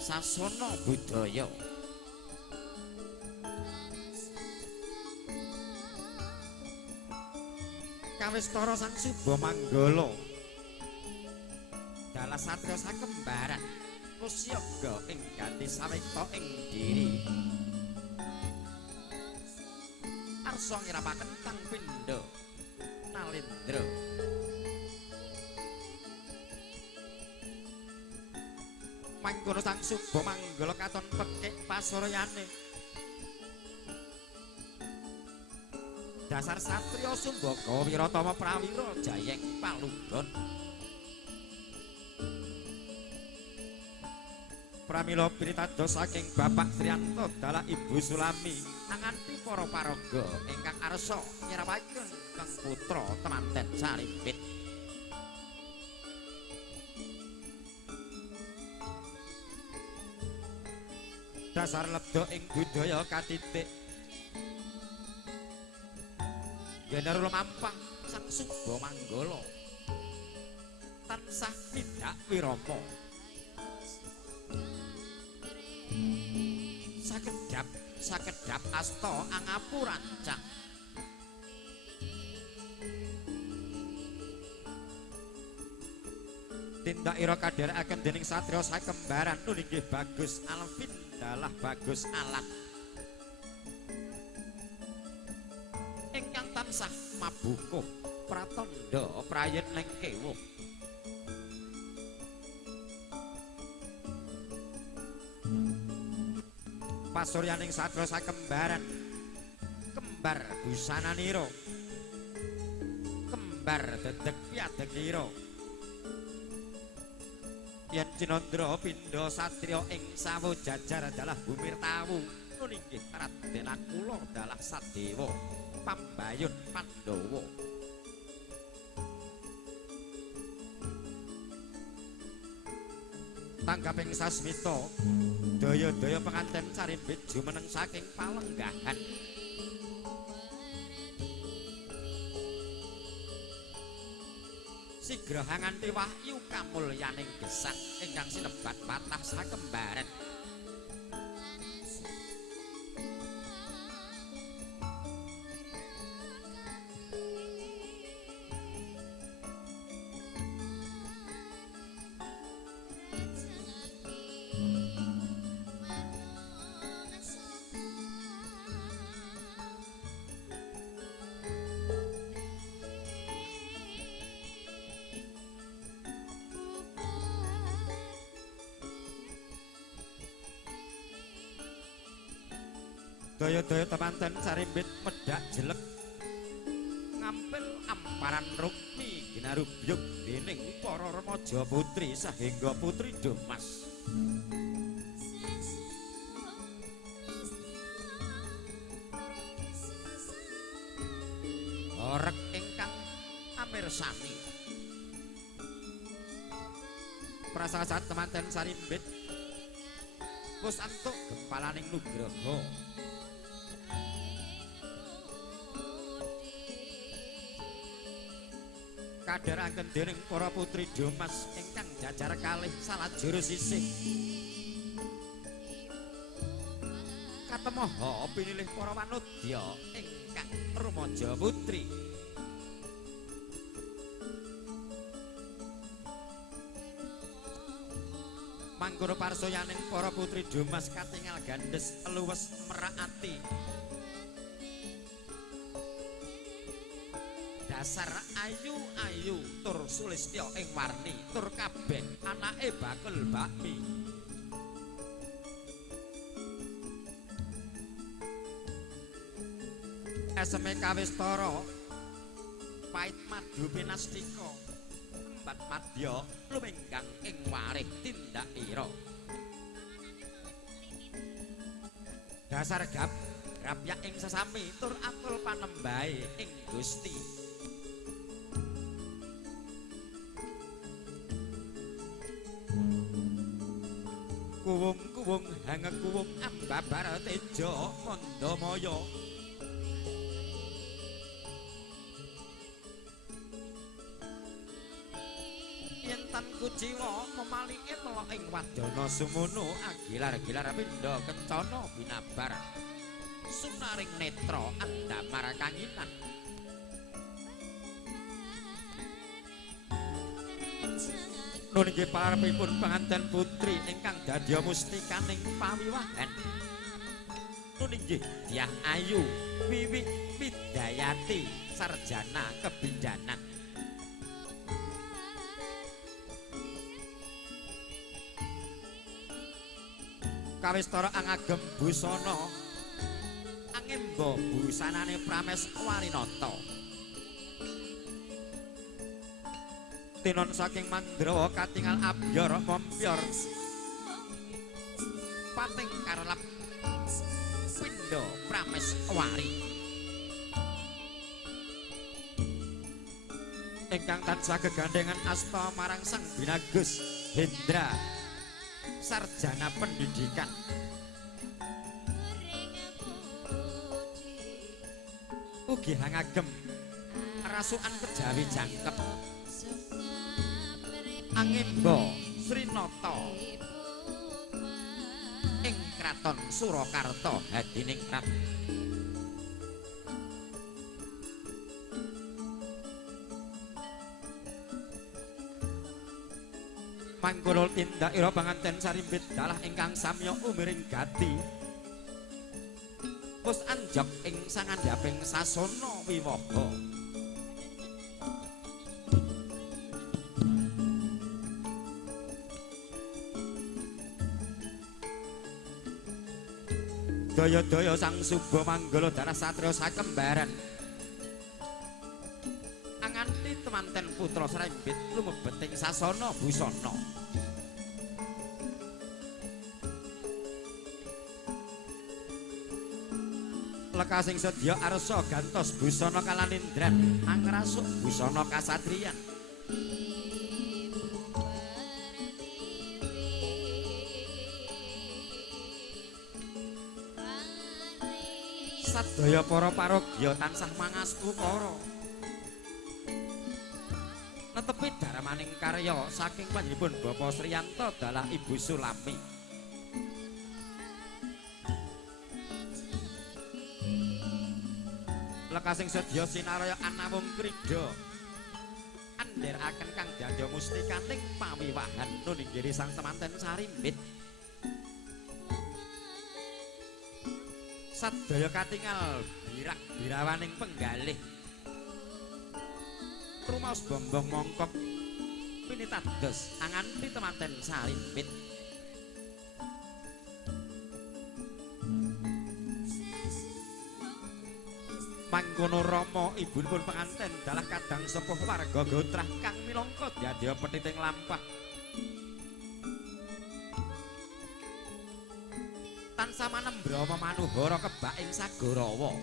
sasana budaya. Kawistara Sang Suba Manggala dalah satriya sakembaran Kusyaga ing ganti sawekta ing diri arsa ngirapaken kang pindha Nalendra mangkono Sang Suba Manggala katon pekik pasuryane dasar satriya Sumbaka Wiratama Prawira Jayeng Palunggon pramila piritados saking Bapak Triyanto dalah Ibu Sulami anganti para paraga ingkang arsa nyirapaken kang putra temanten Sarimpit dasar lebda ing budaya katitik Yen lumampah Sang Suba Manggala tansah tidak wirama sakedap asta angapurancang tindak ira kadherekaken dening satriya sakembaran inggih Bagus Alvin dalah Bagus Alat ingkang tansah mabukuh pratandha prayen lengkewuh pasuryaning satriya sakembaran kembar busananira kembar dedeg piadegira yen Cinandra pindha satriya ing Sawojajar dalah Bumirtawu inggih Raden Nakula dalah Sadewa Pambayun Pandhawa tanggaping sasmita daya-daya penganten Sarimpit jumeneng saking palenggahan sigraha nganti wahyu kamulyaning gesang ingkang sinebat patah sakembaran daya-daya temanten Sarimpit medhak jelek ngampil amparan rukmi ginarubyuk dening para remaja putri sahingga Putri Domas orek ingkang amirsani prasasat temanten Sarimpit wis antuk gempalaning nugraha kadharaken dening para Putri Domas ingkang jajar kalih salajur sisih katemoha pinilih para wanodya ingkang rumaja putri mangkono parsoyaning para Putri Domas katingal gandes luwes merakati dasar ayu-ayu tur sulistya ing warni tur kabeh anake bakul bakmi eseme kawistara pait madu pinastika tembat madya lumenggang ing warih tindak ira dasar grapyak ing sesami tur atul panembahe ing Gusti kuwung-kuwung hangekuwung ambabar teja mandamaya yen tan kuciwa memalike melok ing wadana sumunu agilar-gilar pindha kencana binabar sunaring netra andamar kanginan nun inggih parepipun panganten putri ingkang dadya mustikaning pawiwahan nun inggih Dyah Ayu Wiwi Widayati sarjana kebindanan kawistara angagem busana angemba busanane Prames Warinata tinon saking Mandrawa katingal abyor mompyor pating karelap pindha Prames Wari ingkang tansah gegandhengan asta marang Sang Binagus Hendra sarjana pendidikan ugi ngagem rasukan kejawi jangkep angemba Srinata ing kraton Surakarta hadiningrat mangkono tindak ira panganten sarimbit dalah ingkang samya umiring gati pus anjak ing sangandhaping sasana wiwaha daya-daya sang suba manggala darah satriya sakembaran anganti temanten putra sarimbit lumebet ing sasana busana lekasing sedya arsa gantos busana kalanindran angrasuk busana kasatriyan sadaya para paragya tansah mangastukara netepi darmaning karya saking panjenenganipun Bapak Sriyanto dalah Ibu Sulami lekasing sedya sinaraya anawung krida andheraken kang dadya mustikaning pawiwahan nun inggih sang temanten sarimbit sadaya katingal birak birawaning penggalih rumaos bombong mongkok pinitados anganti temanten sarimbit mangkono Rama ibunipun penganten dalah kadang sepuh warga Gotrah kang minangka dadya petiting lampah tansah manembra manuhara kebak ing Sagarawa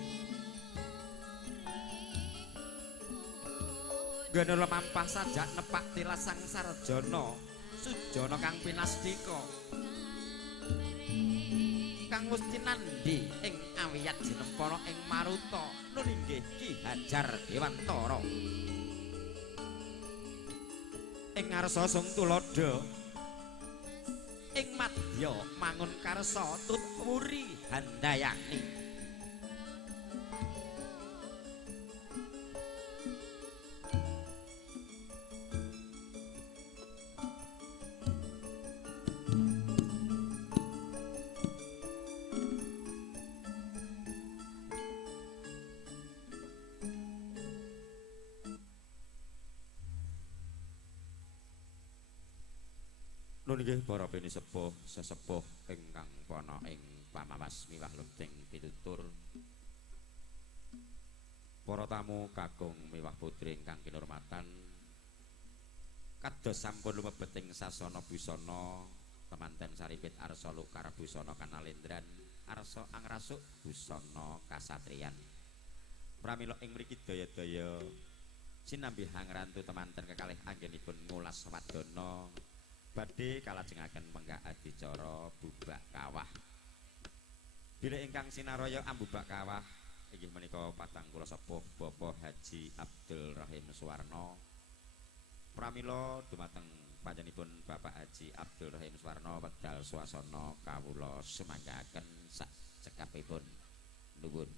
ngene lemampah sajak nepak tilas sang sarjana sujana kang pinastika kang musti nandhi ing awiyat jinempara ing Maruta nun inggih Ki Hajar Dewantara ing ngarsa Sung Tuladha ing madya mangun karsa tut wuri handayani nun nggih para pinisepuh sesepuh ingkang pana ing pamawas miwah lunting pitutur para tamu kakung miwah putri ingkang kinurmatan kados sampun lumebet ing sasana busana temanten sarimbit arsa lukar busana kanalendran arsa angrasuk busana kasatriyan pramila ing mriki daya-daya sinambi hangrantu temanten kekalih anggenipun ngulas wadana badhe kalajengaken menggah adicara bubak kawah. Bilih ingkang sinaraya ambubak kawah inggih menika patang kula sepuh Bapak Haji Abdul Rahim Suwarno. Pramila dumateng panjenenganipun Bapak Haji Abdul Rahim Suwarno wekdal swasana kawula sumanggaken sak cekapipun nuwun.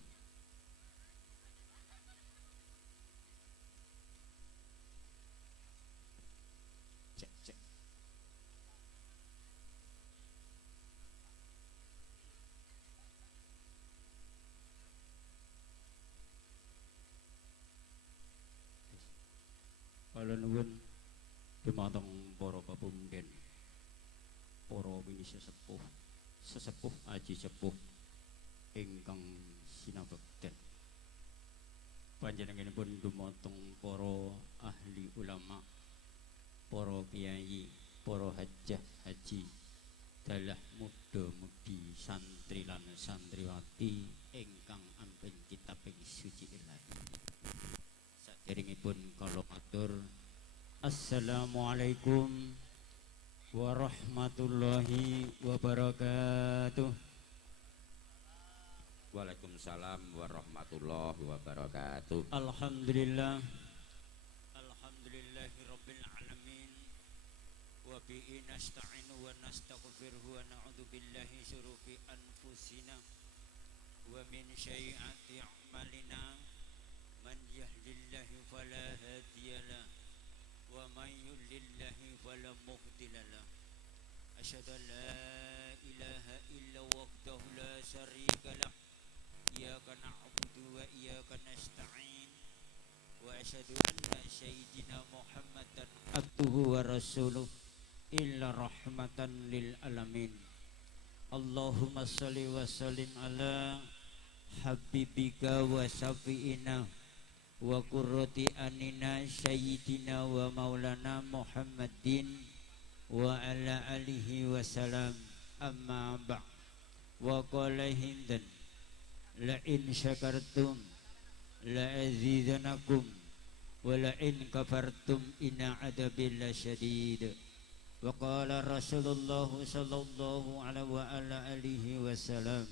Kala nuwun dumateng para pepundhen, para wini sesepuh aji sepuh ingkang sinabekten. Panjenenganipun dumateng para ahli ulama, para kiai, para hajah haji, dalah muda-mudi santri lan santriwati ingkang ampun kitabing suci ilahi. Saderengipun kula matur assalamualaikum warahmatullahi wabarakatuh. Waalaikumsalam warahmatullahi wabarakatuh. Alhamdulillah, alhamdulillahi rabbil alamin, wa bihi nasta'inu wa nastaghfiruhu wa na'udzu billahi syururi anfusina wa min sayyiati a'malina. Man yahdihillahu fala hadiyalah wa man yudlillahu fala mudhillalah. Asyhadu an la ilaha illa wahdahu la syarika lah. Iyyaka na'budu wa iyyaka nasta'in. Wa asyhadu anna sayyidina Muhammadan abduhu wa rasuluh illa rahmatan lil alamin. Allahumma shalli wa sallim ala habibika wa syafi'ina wa qurrati anina sayyidina wa maulana Muhammadin wa ala alihi wa salam. Amma ba'd. Wa qala hindan la in syakartum la azidanakum wa la in kafartum inna adabi lasyadid. Wa qala Rasulullah sallallahu alaihi wa ala alihi wa salam,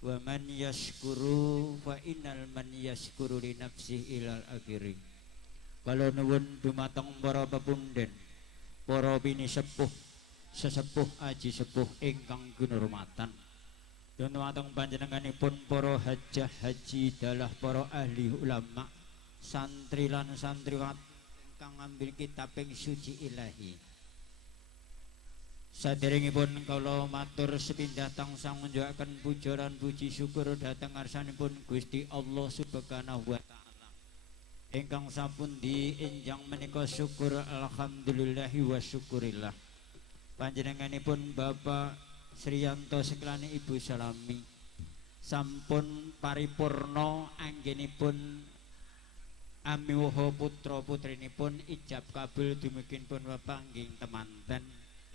wa man yashkuru fa innal man yashkuru li nafsihi ilal akhiri. Kalau nuwun dumateng para pepundhen, para bini sepuh, sesepuh aji sepuh ingkang kinurmatan, dumateng panjenenganipun para hajah haji dalah para ahli ulama, santri lan santriwati ingkang ngambil kitabing suci ilahi. Saderengipun kula matur sepindhah tansah ngunjukaken puja lan puji syukur dhateng ngarsanipun Gusti Allah Subhanahu wa taala ingkang sampun dienjang menika syukur alhamdulillahi wa syukurillah. Panjenenganipun Bapak Sriyanto Seklane Ibu Salami sampun paripurna anggenipun amiwaha putra putrinipun ijab kabul dumuginipun papanggih temanten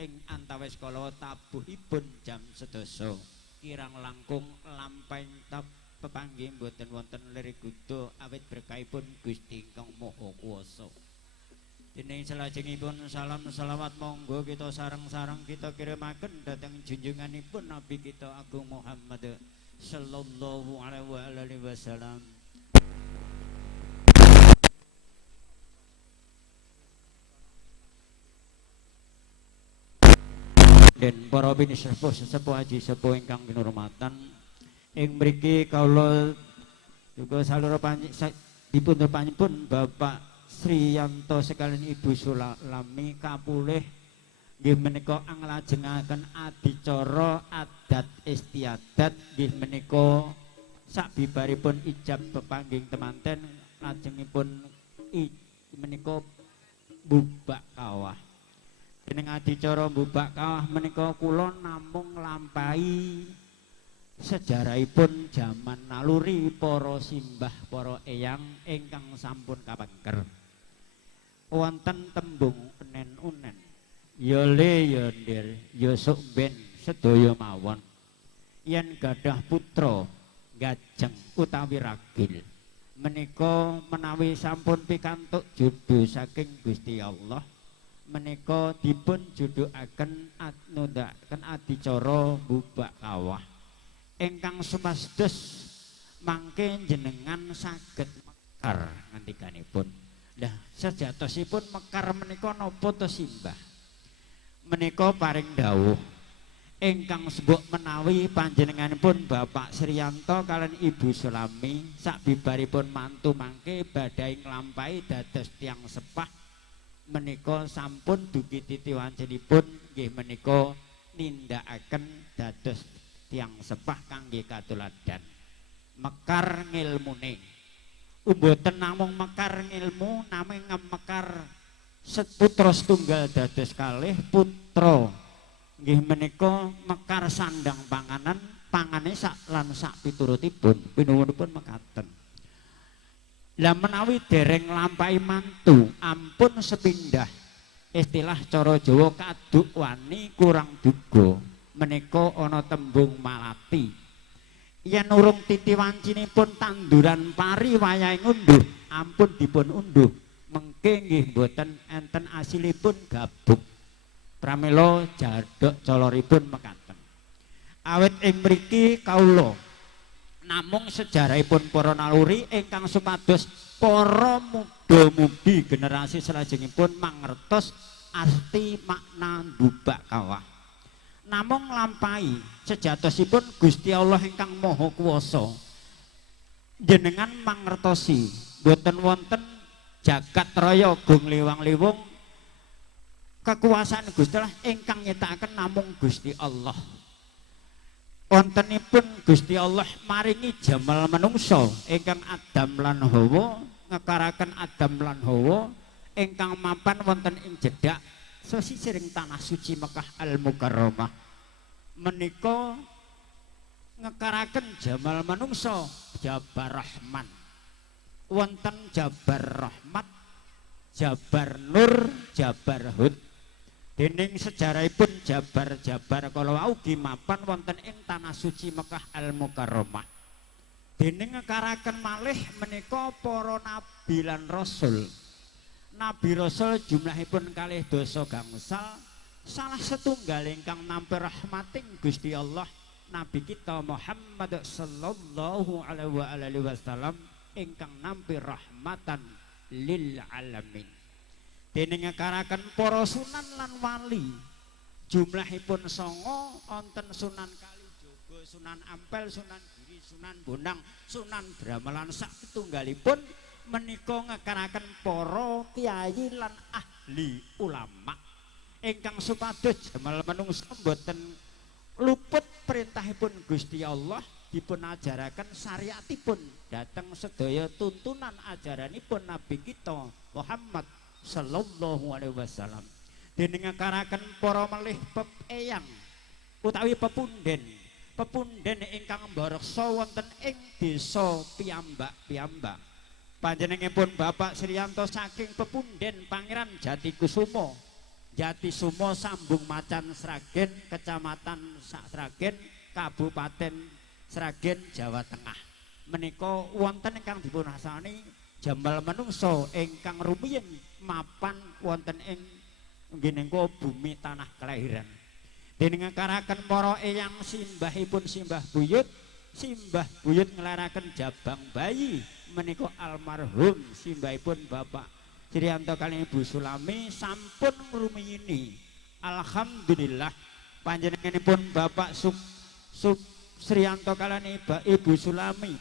ing antawis kala tabuhipun jam 11 kirang langkung lampahing pepanggih boten wonten lirik gudo awit berkahipun Gusti ingkang Maha Kuwasa. Dene salajengipun salam selawat monggo kita sareng-sareng kita kirimaken dhateng junjunganipun Nabi kita Agung Muhammad sallallahu alaihi wasallam. Dan para bini sepuh haji sepuh ingkang kinurmatan, ing mriki kawula juga salura dipundhut panjenenganipun Bapak Sriyanto sekalian Ibu Sulami kapulih nggih menika anglajengaken adicara adat istiadat nggih menika sabibaripun ijab pepanggih temanten lajengipun menika bubak kawah. Dening adicara mbubak kawah menika kula namung nglampahi sejarahipun jaman naluri para simbah para eyang ingkang sampun kapengker. Wonten tembung enen-unen ya le ya ndir ya sok ben sedaya mawon yen gadah putra gajeng utawi ragil menika menawi sampun pikantuk judul saking Gusti Allah menika dipun judukaken nundakaken adicara mbubak kawah ingkang sumasdos mangke jenengan saged mekar ngandikanipun. Lah sejatosipun mekar menika napa to simbah? menika paring dawuh ingkang sebuk menawi panjenenganipun Bapak Sriyanto kalian Ibu Sulami sakbibaripun mantu mangke badai nglampahi dados tiyang sepah menika sampun dugi titiwancenipun nggih menika nindakaken dados tiyang sepah kangge katuladan mekar ngilmune mboten namung mekar ngilmu namung mekar putra setunggal dados kalih putra nggih menika mekar sandang panganan pangane sak lan sak piturutipun pinuwunipun mekaten. Lah menawi dereng lampahi mantu ampun sepindah istilah cara Jawa kaduk wani kurang duga menika ana tembung malati. Yen urung titiwancinipun tanduran pari wayahe ngunduh ampun dipun unduh mengke nggih boten enten asilipun gabuk. Pramila jaduk coloripun mekaten. Awit ing mriki kawula namung sejarahipun para naluri ingkang supados para muda-mudi generasi salajengipun mangertos arti makna ndubak kawah. Namung nglampahi sejatosipun Gusti Allah ingkang Maha Kuwasa. Jenengan mangertosi boten wonten jagat raya gung liwang-liwung kekuasaan Gusti Allah ingkang nyetakaken namung Gusti Allah. Wontenipun Gusti Allah maringi jamal manungsa ingkang Adam lan Hawa ngekaraken Adam lan Hawa ingkang mapan wonten ing jedhak sesisiring tanah suci Mekah Al-Mukarramah. Menika ngekaraken jamal manungsa Jabar Rahman. Wonten Jabar Rahmat, Jabar Nur, Jabar Hud. Dening sejarahipun Jabar-Jabar kala wau gimapan wonten ing tanah suci Mekah Al-Mukarramah. Dening ngekaraken malih menika para nabi lan rasul. Nabi rasul jumlahipun kalih dasa gangsal. Salah setunggal ingkang nampi rahmating Gusti Allah Nabi kita Muhammad sallallahu alaihi wasallam ingkang nampi rahmatan lil alamin. Dene ngekaraken para sunan lan wali jumlahipun 9 wonten Sunan Kalijaga, Sunan Ampel, Sunan Giri, Sunan Bonang, Sunan Brahmalan sak tunggalipun menika ngekaraken para kiai lan ahli ulama ingkang supados jamal manungsa boten luput perintahipun Gusti Allah dipun ajaraken syariatipun dateng sedaya tuntunan ajaranipun Nabi kita Muhammad sallallahu alaihi wasallam. Dening ngakaraken para melih pepeyang utawi pepunden ingkang mbareksa wonten ing desa piyambak-piyambak. Panjenenganipun Bapak Sriyanto saking pepunden Pangeran Jatikusumo, Jatisumo Sambung Macan Sragen, Kecamatan Sragen, Kabupaten Sragen, Jawa Tengah. Menika wonten ingkang dipun asani jamal manungsa ingkang rumiyin mapan wonten ing nggih bumi tanah kelahiran. Dening ngakaraken para eyang simbahipun Simbah Buyut ngelaraken jabang bayi menika almarhum simbahipun Bapak Sriyanto kaliyan Ibu Sulami sampun ngrumiyini. Alhamdulillah panjenenganipun Bapak Sriyanto kaliyan Ibu Sulami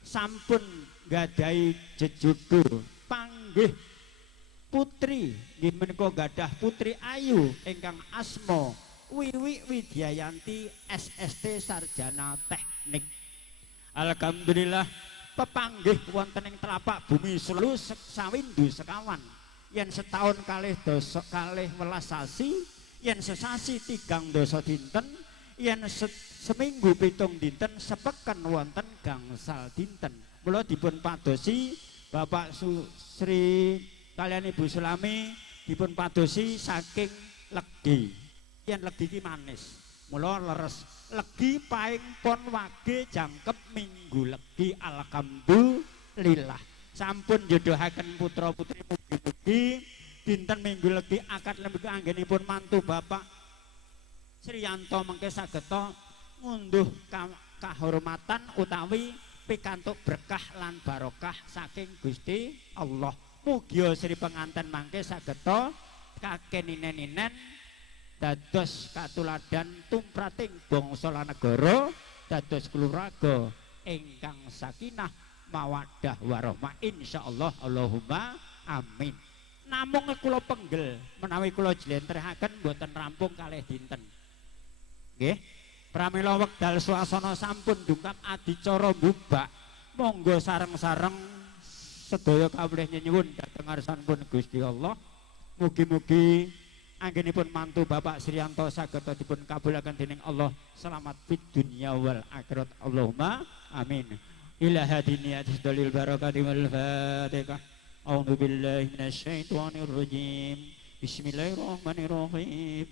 sampun gadahi jejodho panggih putri nggih menika gadah putri ayu ingkang asma Wiwi Widyayanti SST Sarjana Teknik. Alhamdulillah pepanggih wonten ing telapak bumi Sulu sawindu sekawan. Yen setahun kalih welas sasi, yen sesasi 3 dasa dinten, yen seminggu 7 dinten, sepeken wonten gangsal dinten. Mula dipun padosi Bapak Sri kaliyan Ibu Sulami dipun padosi saking legi. Yen legi ki manis, mula leres. Legi paing pon wage jangkep minggu legi alhamdulillah. Sampun jodohaken putra putri mugi-mugi dinten minggu legi akad lembaga anggenipun mantu Bapak Sriyanto mengke sageta ngunduh kahormatan utawi pikantuk berkah lan barokah saking Gusti Allah. Mugi Sri penganten mangke sageta kakeninen-inen dados katuladan tumrating bangsa lan negara, dados keluarga ingkang sakinah mawaddah warahmah insyaallah Allahumma amin. Namung kula penggel menawi kula jlentrehaken mboten rampung kalih dinten. Nggih. Pramila wekdal swasana sampun dungkap adicara mbubak. Monggo sareng-sareng sedaya kawulih nyuwun dhateng ngarsanipun Gusti Allah. Mugi-mugi anggenipun mantu Bapak Sriyanto saged dipun kabulaken dening Allah selamat fid dunya wal akhirat Allahumma amin. Ila hadiniyat dalil barakati wal fatihah. A'udzu billahi minasyaitonir rajim. Bismillahirrahmanirrahim.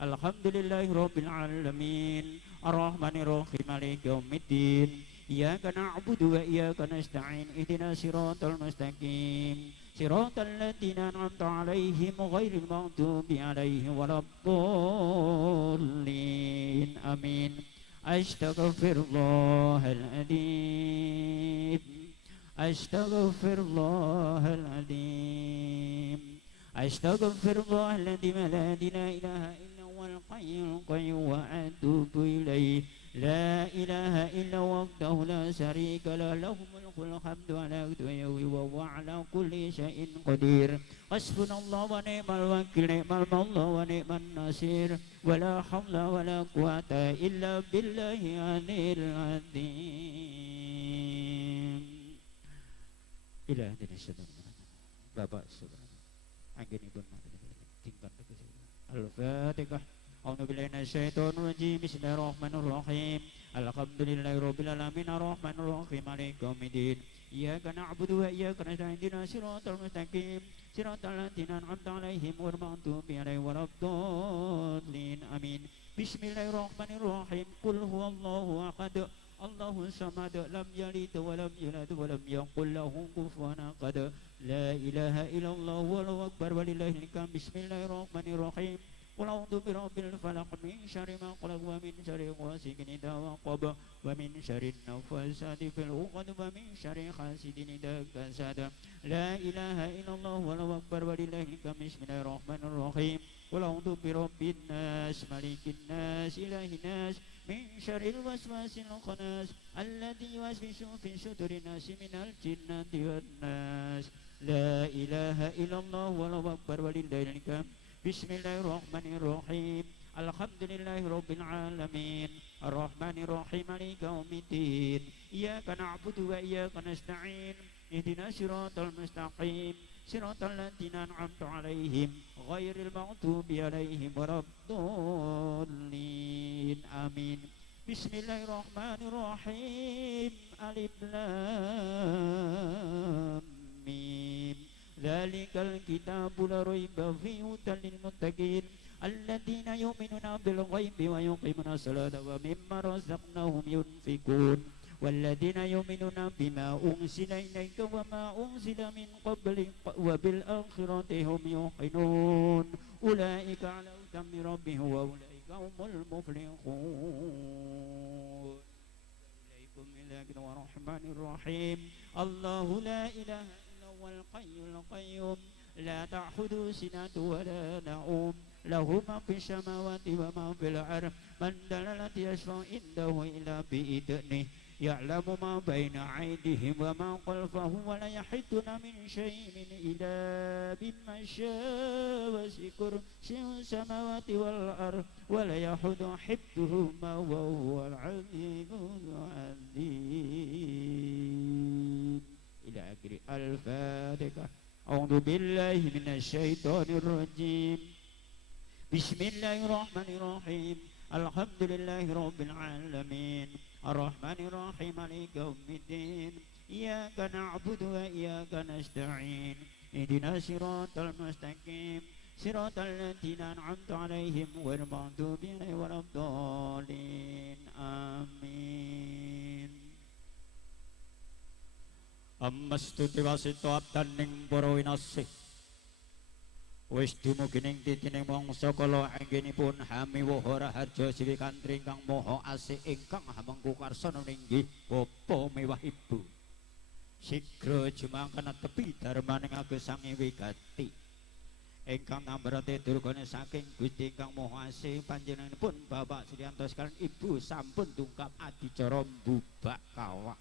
Alhamdulillahi rabbil alamin. Ar-Rahmanir Rahim. Maliki yaumiddin. Iyyaka na'budu wa iyyaka nasta'in. Ihdinas siratal mustaqim. Siratal ladzina an'amta 'alaihim ghairil maghdubi 'alaihim waladdallin. Amin. Astaghfirullahaladzim. Astaghfirullahaladzim. Astaghfirullahaladzim. La ilaha illa huwal hayyul qayyum wa atubu ilaih. La ilaha illa wahdahu la syarika lah, lahul mulkul hamdu ala kulli wa huwa ala kulli syai'in qadir. Hasbunallahu wa ni'mal wakil, ni'mal maula wa ni'man nasir. Wa la haula wa la quwata illa billahi aliyil azim. Ila hadis Bapak Subhanahu anggenipun tingkat Al-Fatihah. A'udzu billahi minasyaitonir rajim. Bismillahirrahmanirrahim. Alhamdulillahi rabbil alamin. Arrahmanir rahim. Maliki yaumiddin. Iyyaka na'budu wa iyyaka nasta'in. Ihdinas siratal mustaqim. Siratal ladzina an'amta 'alaihim ghairil maghdubi 'alaihim waladdallin. Amin. Bismillahirrahmanirrahim. Qul huwallahu ahad. Allahus samad. Lam yalid wa lam yulad wa lam yakul lahu kufuwan ahad. La ilaha illallah wallahu akbar walillahil hamd. Bismillahirrahmanirrahim. Qul a'udzu birabbil falaq min syarri ma khalaq wa min syarri ghasiqin idza waqab wa min syarri nafasati fil 'uqad wa min syarri hasidin idza hasad. La ilaha illallah wallahu akbar walillahil hamd. Bismillahirrahmanirrahim. Qul a'udzu birabbin nas malikin nas ilahin nas min syarril waswasil khannas alladzi yuwaswisu fi sudurin nas minal jinnati wan nas. La ilaha illallah wallahu akbar walillahil hamd. Bismillahirrahmanirrahim. Alhamdulillahi rabbil alamin. Ar-Rahmanir Rahim. Maliki yaumiddin. Iyyaka na'budu wa iyyaka nasta'in. Ihdinas siratal mustaqim. Siratal ladzina an'amta 'alaihim ghairil maghdubi 'alaihim waladdallin. Amin. Bismillahirrahmanirrahim. Alif lam mim. Dzalikal kitabu la raiba fihi hudan lil muttaqin alladziina yu'minuuna bil ghaibi wa yuqiimuuna as-salaata wa mimmaa razaqnaahum yunfiquun walladziina yu'minuuna bimaa unzila ilayka wa maa unzila min qablik wa bil aakhirati hum yuuqinuun ulaa'ika 'alaa hudan min rabbihim wa ulaa'ika humul muflihuun. Ilaykum illaahi wa rahmaanir rahiim. Allahu laa ilaaha الحي القيوم لا تأخذه سنة ولا نوم له ما في السماوات وما في الأرض من ذا الذي يشفع عنده إلا بإذنه يعلم ما بين أيديهم وما خلفهم ولا يحيطون من شيء إلا بما شاء وسع كرسيه السماوات والأرض ولا يحد حفظهما وهو العلي العظيم. إلى آخر الفاتحة. أعوذ بالله من الشيطان الرجيم. بسم الله الرحمن الرحيم. الحمد لله رب العالمين. الرحمن الرحيم. مالك يوم الدين. إياك نعبد وإياك نستعين. اهدنا الصراط المستقيم. صراط الذين أنعمت عليهم غير المغضوب عليهم ولا الضالين. آمين. Amastuti wasito abdaning para winasih wis dumugining titining mangsa kala anggenipun hamiwaha raharja siwi kantri ingkang maha asih ingkang hamengku karsana ninggih bapa mewah ibu sigra jumangken tepi darmaning agus sangi wigati ingkang nambrate durgane saking Gusti ingkang Maha Esa panjenenganipun Bapak Sriyanto sekalian Ibu sampun tungkap adicara mbubak kawak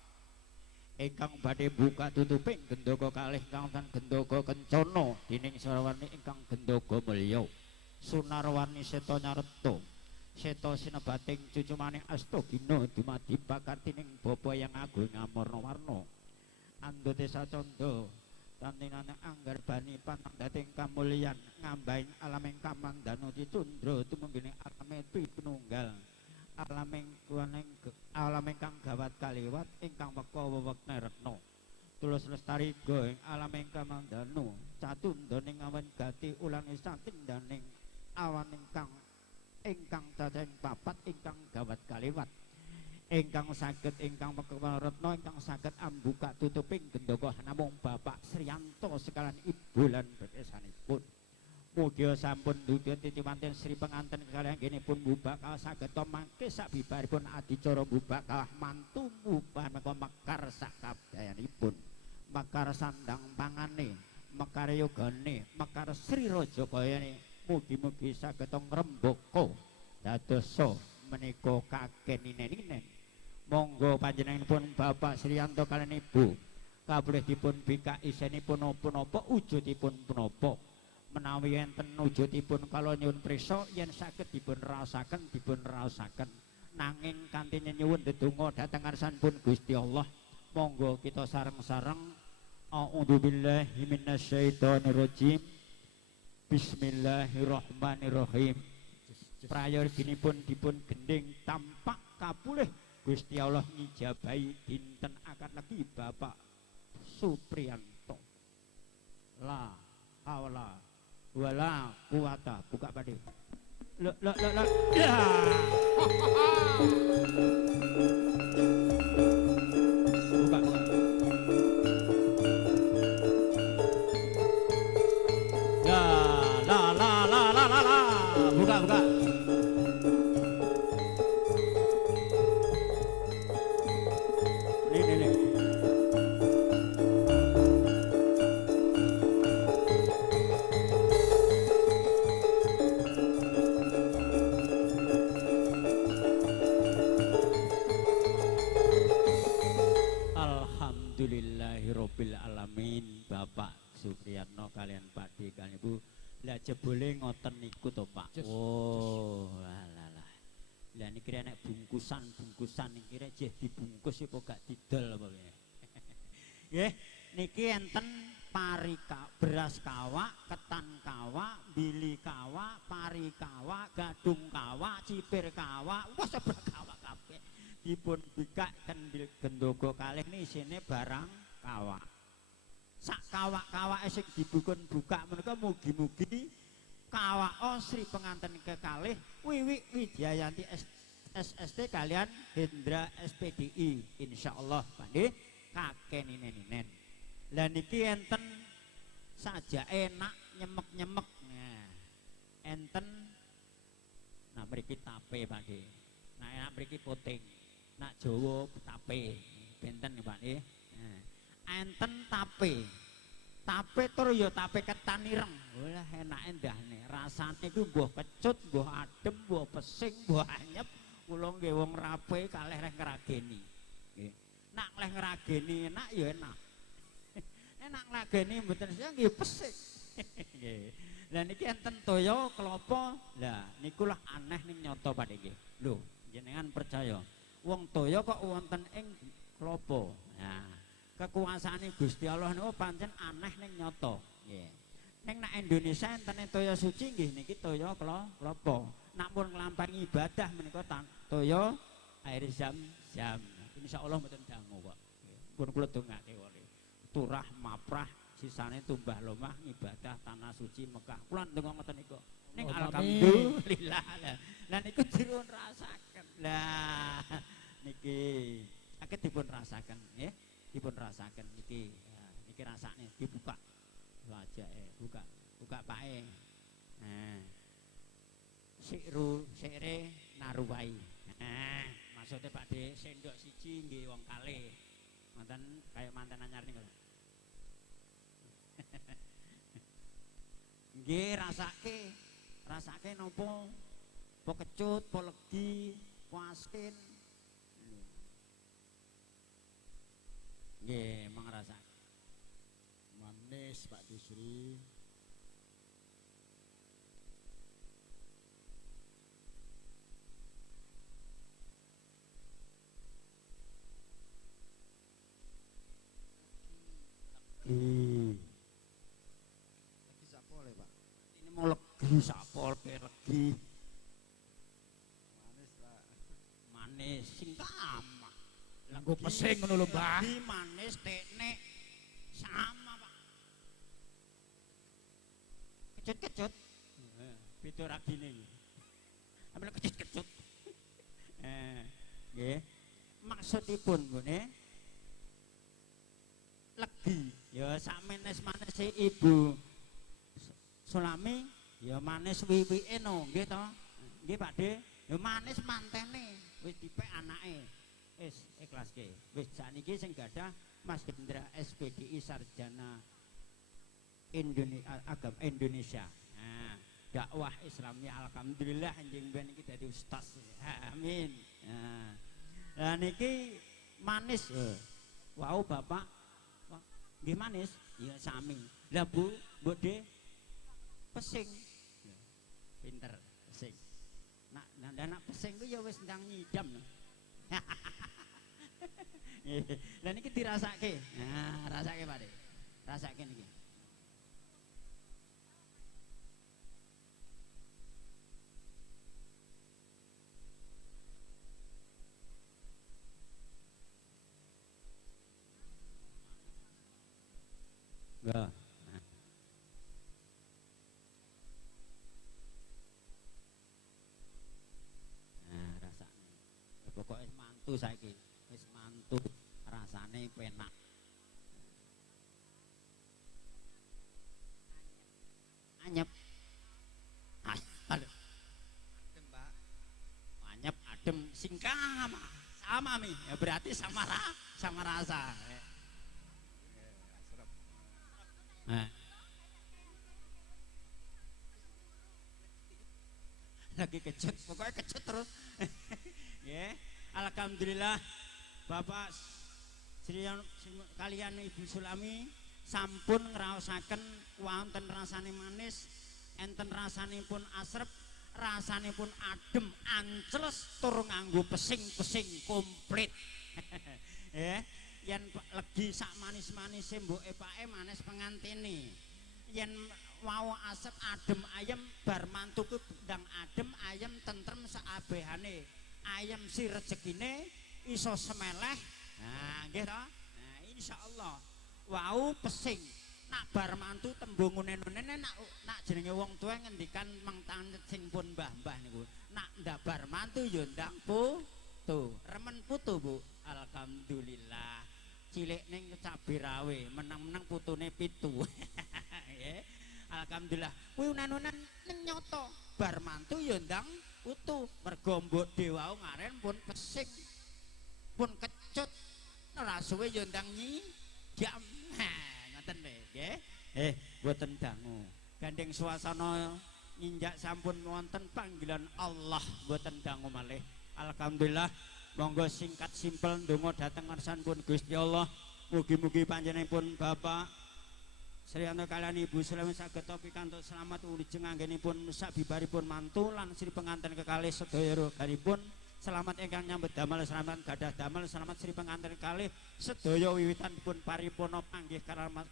ingkang badhe buka tutuping gendaka kalih kawonten gendaka kencana dening sarawarni ingkang gendaka mulya Sunarwarni Seta Nyareta Seta sinebating cucumaning Astagina dumadi pakartining bapa yang agung amarna-warna andote sacanda tantinane anggar bani panang dating kamulyan ngambaing alaming kamandana ditundra tumenggining alame pinunggal alaming kang gawat kaliwat ingkang weka wewekne retna tulus lestari go ing alaming kamandana catundaning awan gati ulane satindaning awan ingkang cacahing papat ingkang gawat kaliwat ingkang saged ingkang Retna ingkang saged ambuka tutuping gendaka namung Bapak Sriyanto sekalian Ibu lan bekesanipun mugi sampun dudu titiwanten Sri penganten kaliyan genipun mbubakal saged mangke sabibaripun adicara mbubakal mantu mubah menika mekar sakabehanipun mekar sandang pangane mekar yogane mekar Sri Raja kayane mugi-mugi saged ngrembaka dadosa menika kakeninen monggo panjenenganipun Bapak Sriyanto kaliyan Ibu kabeh dipun bikak isenipun napa-napa wujudipun punapa menawi enten wujudipun kala nyuwun prisa yen saged dipun raosaken nanging kanthi nyuwun ndedonga dhateng ngarsanipun Gusti Allah monggo kita sareng-sareng a'udzubillahi minasyaitonirrajim bismillahirrahmanirrahim prayoginipun dipun gending tampak kapulih Gusti Allah ngijabahi dinten akad legi Bapak Supriyanto la haula wala quwata buka pade ya buka ya la buka Alhamdulillahirabbil alamin Bapak Supriyatno kalian Pak D kalian Ibu lah jebule ngoten niku to Pak. Oh alah. Lah niki nek bungkusan niki rek jeh dibungkus apa gak didol apa piye. Nggih, niki enten beras kawak, ketan kawak, bili kawak, pari kawak, gadung kawak, cipir kawak, wes sebrek kawak kabeh. Dipun bikak kendil gendoko kalih ini isine barang kawak sak kawak-kawak sing dibukun buka menika mugi-mugi kawak Sri penganten kekalih Wiwi Widyayanti SST kalian Hendra SPDI insyaallah pandhe kakeninen lah niki enten saja enak nyemek-nyemek nah enten nah mriki tape pandhe nah enak mriki puting nak Jawa tape benten Pak nggih. Enten tape tur ya tape ketan ireng. Wah enake ndahne. Rasane iku mbuh kecut, mbuh adem, mbuh pesing, mbuh anyep. Kula nggih wong rape kalih reh ngrageni. Nggih. Nak leh ngrageni enak ya enak. Enak ngrageni mboten nggih pesing. Nggih. Lah niki enten toya klapa. Lah niku lah aneh ning nyoto Pak nggih. Lho, jenengan percaya wong toya kok wonten ing klapa. Nah, kekuasaane Gusti Allah niku pancen aneh ning nyata. Nggih. Ning nek Indonesia enten toya suci nggih niki toya klapa. Nak pun nglampahi ibadah menika toya air zam-zam. Insyaallah mboten dangu kok. Pun kula dongake wae. Turah maprah sisane tumbah lomah ibadah tanah suci Mekah. Kula ndonga ngoten niku. Ning alhamdulillah. Lah niku dirun rasaken. Lah niki akeh dipun rasaken nggih dipun rasaken niki niki rasane dibuka wajake buka pake sikre naruwai maksudnya Pak D sendok siji nggih wong kalih mantan kaya mantan anyar niku Nggih, rasake napa? Po kecut, po legi, po asin. Nggih, mang rasake. Manis Pak Desri. Lagi sapole Pak. Ini mau legi sapol ke legi. Manis Pak. Manis sing sama. Nggo pesing ngono lho Mbah. Legi manis teknik sama Pak. Kecut-kecut. Beda ragine iki. Ambil kecut-kecut. Nggih. Maksudipun nggone legi ya sak manis-manise Ibu Sulami ya manis wiwike no nggih to. Nggih Pakde, ya manis mantene wis dipek anake. Wis ikhlaske. Wis sakniki sing gadah Mas Gendra SPDI Sarjana Indonesia. Nah, dakwah Islami alhamdulillah anjing ben iki dadi ustaz. Amin. Nah. Lah niki manis. Wau Bapak. Nggih manis? Ya sami. Lah Bu, Mbok De pesing. Pinter pesing. Nak pesing ku ya wis ndang nyidam. Lah niki dirasake. Nah, rasake Pak De. Rasake niki. Enggak. Nah, rasane. Pokoke mantu saiki. Wis mantu, rasane penak. Anyep. Aduh. Adem Pak. Anyep adem singkama. Sama mi. Ya berarti sama rasa. Nah. Lagi kecut, pokoknya kecut terus. Ya, alhamdulillah Bapak kalian Ibu Sulami sampun ngraosaken wonten rasane manis, enten rasanipun asrep, rasanipun adem, ancles tur nganggo pesing-pesing komplit. Ya. Yen legi sak manis-manise mboke pake manis pengantene. Yen mau asep adem ayem bar mantuku ndang adem ayem tentrem saabehane. Ayem si rezekine iso semeleh. Nah, nggih to? Nah, insyaallah. Wau pesing. Nak bar mantu tembung ngene-ngene nak jenenge wong tuwa ngendikan mengtan sing pun mbah-mbah niku. Nak ndabar mantu ya ndang putu. Remen putu, Bu. Alhamdulillah. Cilik ning cabirawe menang-menang putune 7. Ya. Alhamdulillah. Kuwi unan-unan ning nyoto bar mantu ya ndang putu. Mergo mbok dewau ngaren pun pesing. Pun kecut. Ora suwe ya ndang jam. Ngoten lho, nggih. Mboten dangu. Gandeng suasana nginjak sampun wonten panggilan Allah mboten dangu malih. Alhamdulillah. Monggo singkat simpel ndonga dhateng ngarsanipun Gusti Allah. Mugi-mugi panjenenganipun Bapak Sriyanto kaliyan Ibu Sulami saged pikantuk slamet wilujeng anggenipun sabibaripun mantu lan sri penganten kekalih sedaya roganipun. Selamat ingkang nyambut damel, selamat gadah damel, selamat sri penganten kekalih sedaya wiwitanipun paripurna panggih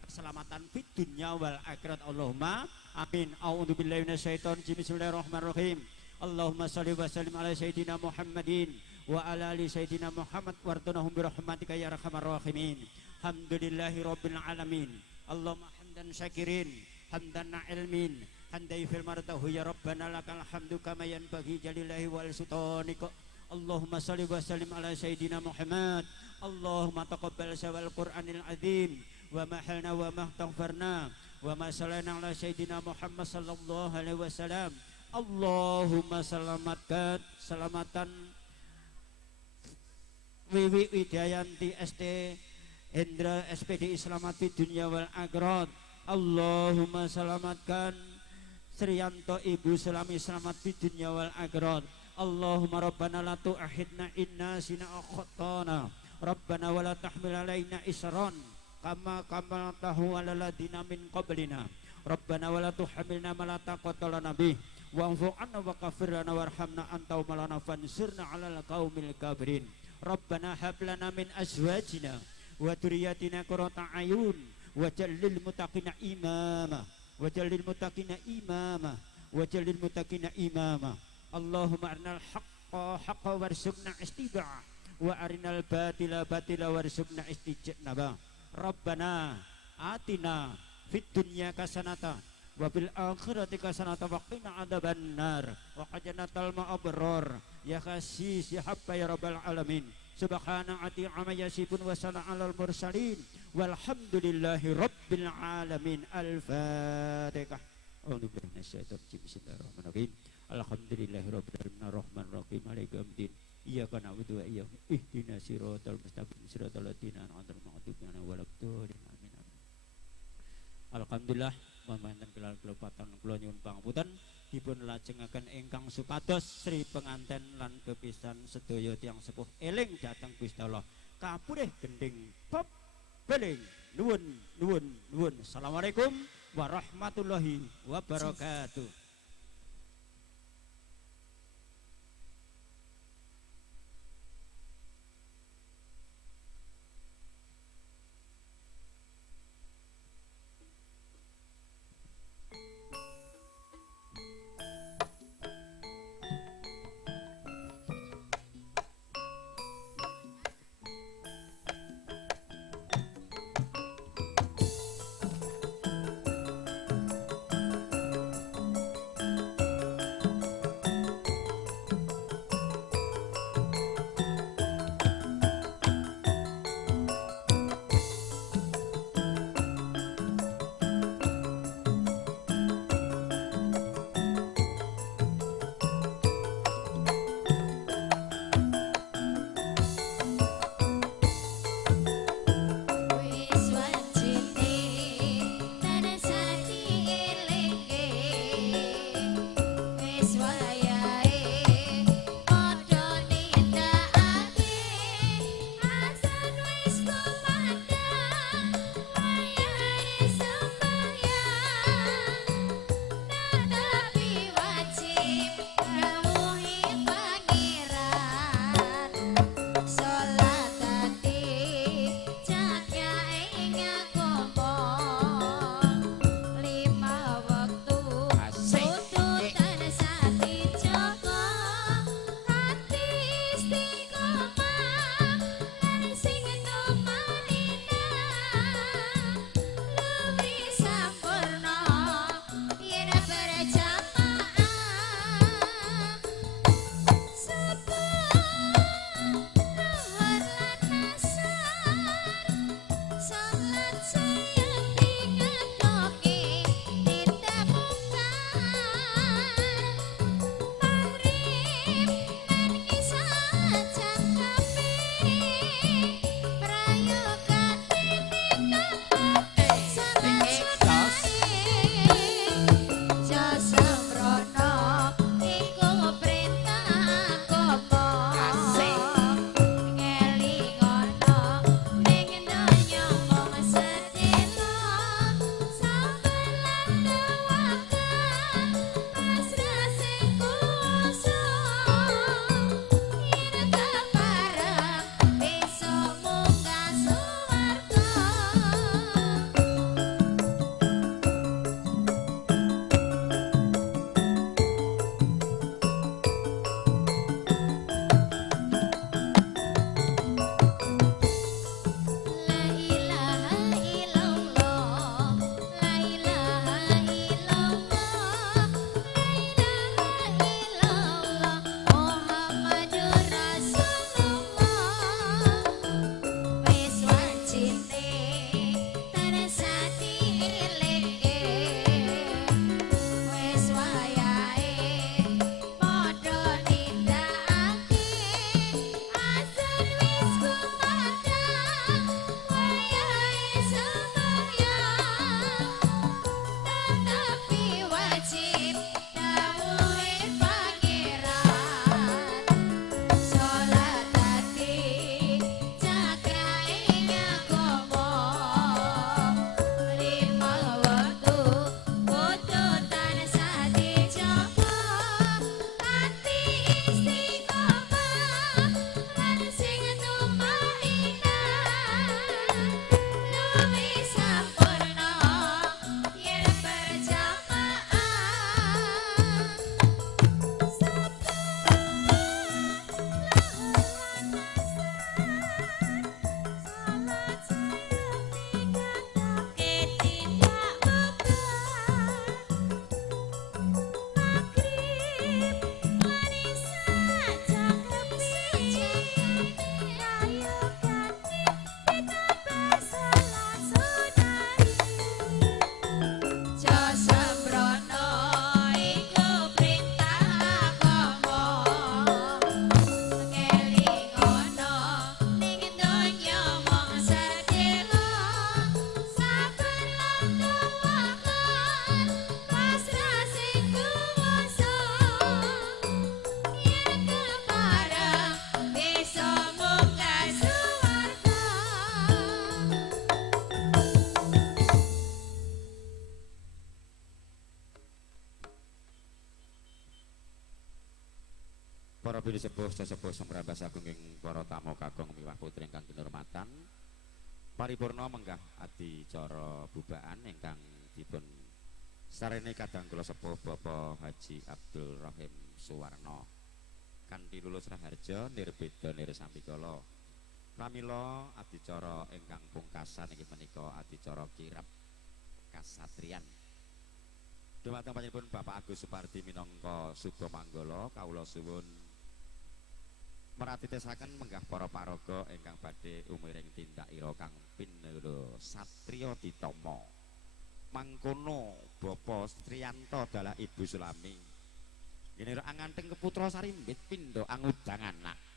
keselamatan fid dunya wal akhirat. Allahumma amin. A'udzubillahi minasyaitonir rajim. Bismillahirrahmanirrahim. Allahumma shalli wa sallim ala sayyidina Muhammadin wa ala ali sayyidina Muhammad wartunahum bi rahmatika ya arhamar rahimin. Alhamdulillahi rabbil alamin. Allahumma hamdan syakirin, hamdan ilmin, handai fil martahu ya rabbana lakal hamdu kama yanbaghi jalilahi wal sultanika. Allahumma shalli wa sallim ala sayyidina Muhammad. Allahumma taqabbal sawal Qur'anil azim wa ma halna wa ma taghfarna wa ma salana ala sayyidina Muhammad sallallahu alaihi wasallam. Allahumma selamatan Wiwi Widayanti ST Hendra SPDI selamat di dunia wal akhirat. Allahumma selamatkan Sriyanto Ibu Sulami selamat di dunia wal akhirat. Allahumma rabbana la tu'ahidna inna sina akhtana. Rabbana wa la tahmil alaina isran kama tahu ala ladina min qablina. Rabbana wa la tuhamilna ma la taqata lana bih wa'fu 'anna wa ghfir lana warhamna anta maulana fansurna 'alal qaumil kafirin. Rabbana hab lana min azwajina wa dhurriyyatina qurrata a'yun waj'alil muttaqina imama waj'alil muttaqina imama waj'alil muttaqina imama. Allahumma arinal haqqa haqqa warzuqna istiba'ah wa arinal batila batila warzuqna istijnaba. Rabbana atina fid dunya hasanata wa fil akhirati hasanata wa qina adzabannar wa qajnatal ma'abror ya khasis ya habba ya rabbal alamin. Subhana ati amma yasifun wa salamun alal mursalin walhamdulillahi rabbil alamin. Al-Fatihah. A'udzu billahi minasyaitonir rajim. Bismillahirrahmanirrahim. Alhamdulillahi rabbil alamin arrahmanir rahim maliki yaumiddin. Iyyaka na'budu wa iyyaka ihdinas siratal mustaqim siratal ladzina an'amta 'alaihim ghairil amin. Alhamdulillah pamanten kelopatan kula nyuwun pangapunten dipun lajengaken ingkang supados Sri penganten lan kepisan sedaya tiyang sepuh eling dhateng Gusti Allah kapurih gending pop beling nuwun. Assalamualaikum warahmatullahi wabarakatuh. Para bini sesepuh semrambas agung ing para tamu kakung miwah putri ingkang kinurmatan. Paripurna menggah adicara bubaan ingkang dipun sarene kadang kula sepuh Bapak Haji Abdul Rahim Suwarno. Kanthi lulus raharja nirbeda nirsambikala. Pramila adicara ingkang pungkasan inggih menika adicara kirab kasatriyan. Dumateng panjenenganipun Bapak Agus Supardi minangka Suba Manggala kawula suwun meratitesaken menggah para paraga ingkang badhe umiring tindak ira kang pinulo satriya ditama. Mangkono Bapak Triyanto dalah Ibu Sulami. Yen anganting keputra sarimbit pindha angudang anak.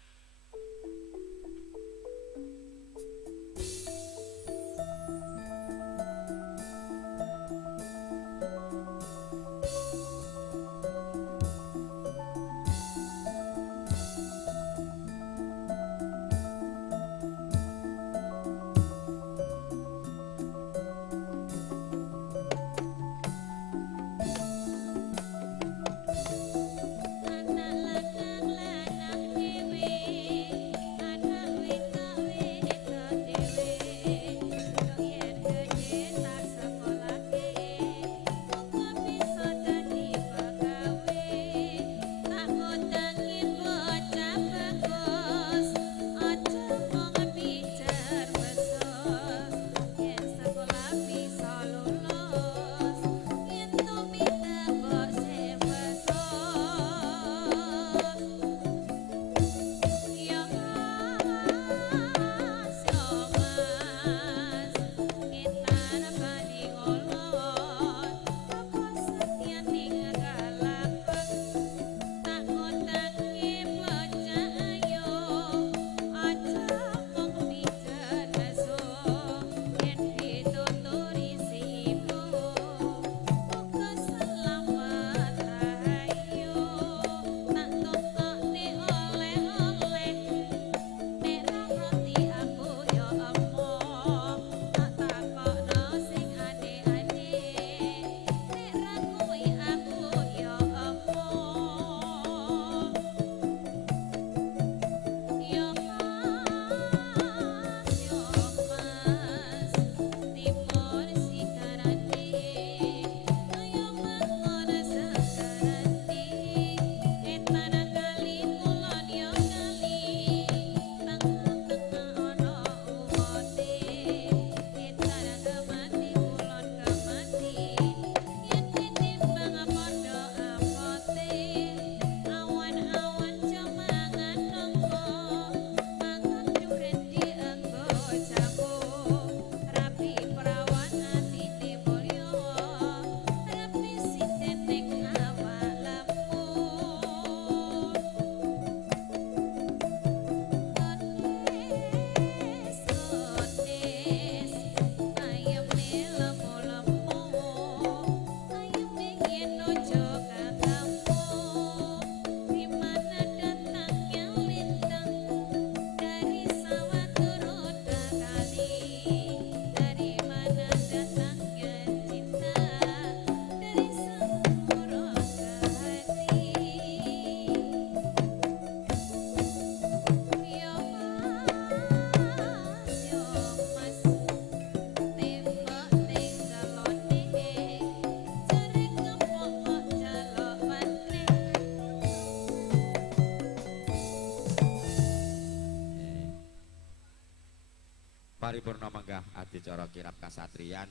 Paripurna menggah adicara kirab kasatriyan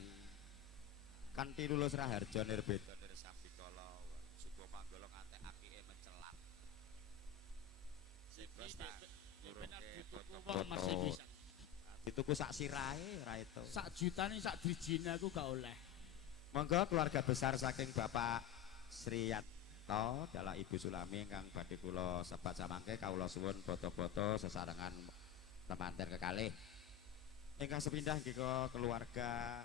kanthi lulus raharja nirbeda nirsambikala Suba Manggala ngantek apike mencelat sebas tak nurunke dituku sak sirahe ra itu Sak jutane sak drijine aku gak oleh. monggo keluarga besar saking Bapak Sriyatto dalah Ibu Sulami ingkang badhe kula sebat samangke kawula suwun foto-foto sesarengan temanten kekalih. Ingkang sepindah nggih keluarga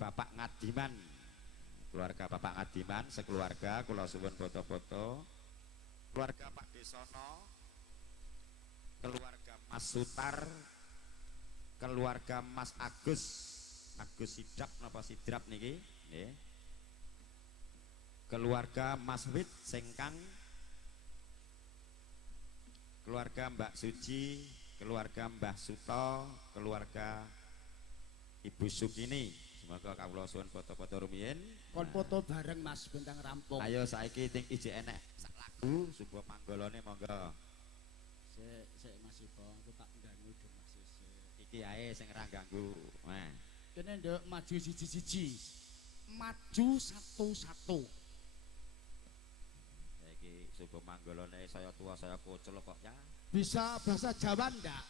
Bapak Ngadiman. Keluarga Bapak Ngadiman sekeluarga kula suwun foto-foto. Keluarga Pak Desono, keluarga Mas Sutar, keluarga Mas Agus Sidap napa Sidrap niki nggih. Keluarga Mas Wit Sengkang keluarga Mbak Suci, keluarga Mbah Suto, keluarga Ibu Sukini. Semoga kawula suwun foto-foto rumiyin. Kon foto bareng Mas bentang rampung. Ayo saiki ting ijek enek sak lagu subuh manggolone monggo. Sik Mas Ibo, aku tak ganggu dong Mas sik. Iki ae sing ora ganggu. Wah. Kene nduk maju siji-siji. Maju satu-satu. Saiki subuh manggolone saya tua saya kucel kok ya. Bisa bahasa Jawa ndak?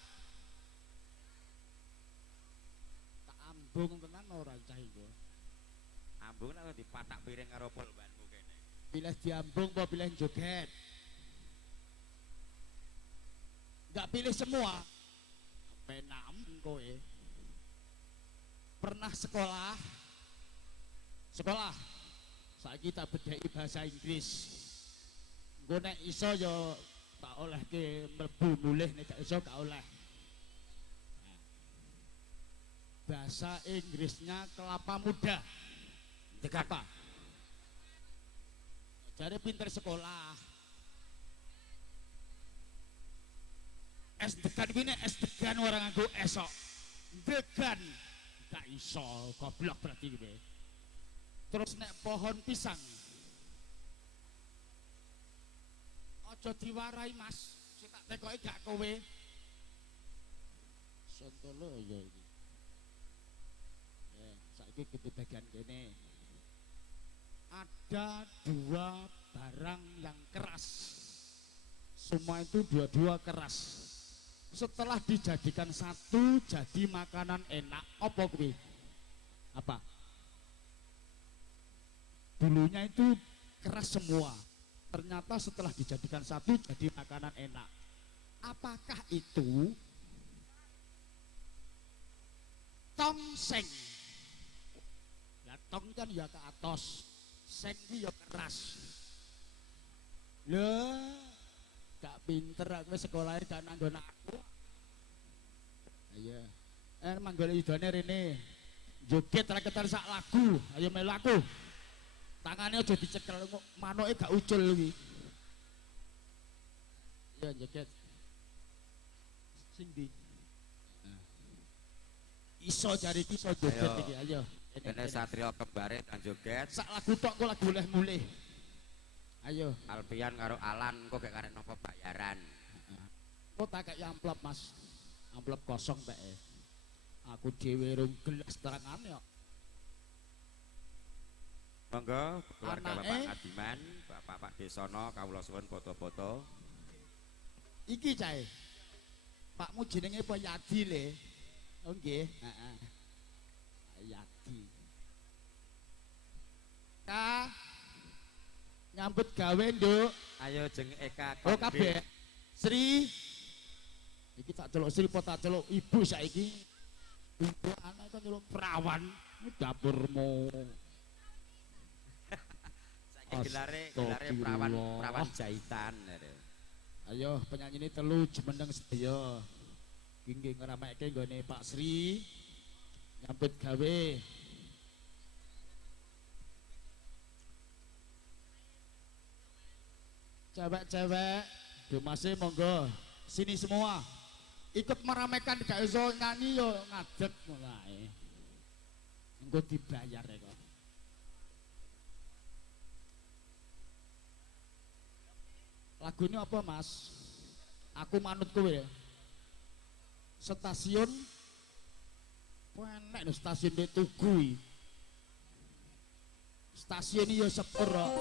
Tak ambung tenan ora cah iku. Ambung nek dipatak piring karo polbanmu kene. Pilih diambung apa pilih joget? Enggak pilih semua. Penam kowe. Pernah sekolah? Sekolah. Saiki tak bedheki bahasa Inggris. Engko nek iso ya tak olehke mlebu mulih nek gak iso gak oleh. Bahasa Inggrisnya kelapa muda. Dek apa? Jare pinter sekolah. Es degan ini es degan orang nganggo esok. Degan gak iso, goblok berarti gitu. Terus nek pohon pisang. Aja diwarai Mas, sing tak tekoki gak kowe. Sontolo ya iki. Saiki kita bagian kene. Ada dua barang yang keras. Semua itu dua-dua keras. Setelah dijadikan satu jadi makanan enak. Apa kuwi? Apa? Dulunya itu keras semua. Ternyata setelah dijadikan satu jadi makanan enak. Apakah itu tongseng? Lah tong kan ya ke atas, seng ki ya keras. Lah gak pinter aku sekolahnya gak nanggon aku. Iya. Manggone idone rene. Joget raketan sak lagu. Ayo melu aku. Tangannya aja dicekel manuke gak ucul iki. Iya joget. Sing ndi? Iso jari iki iso joget iki. Ayo. Kene Satrio kembare dan joget. Sak lagu tok kok lagu oleh mulih. Ayo. Alpian karo Alan kok gak karek nopo bayaran. Kok tak kayak amplop Mas. Amplop kosong mbak. Aku dhewe rung gelas terangane kok. Monggo keluarga Anake, Bapak Adiman, Bapak Pak Desono kawula suwun foto-foto. Iki cae. Pakmu jenenge apa Yadi le? Oh nggih, heeh. Yadi. Ka nyambut gawe nduk. Ayo jeng Eka Oh kabeh. Sri. Iki tak celuk Sri apa tak celuk ibu saiki? Ibu anak kan celuk perawan. Ini dapurmu. Saiki gelare perawan jahitan. Ayo penyanyi ini telu jemeneng sedaya. Nggih ngrameke nggone Pak Sri. Nyambut gawe. Cewek-cewek, Dumase monggo sini semua. Ikut meramaikan gak iso nyanyi yo ngadeg mulai. Engko dibayar ya kok. Lagunya apa Mas? Aku manut kowe ya. Stasiun enek no stasiun di Tugu. Stasiun iki yo sepur kok.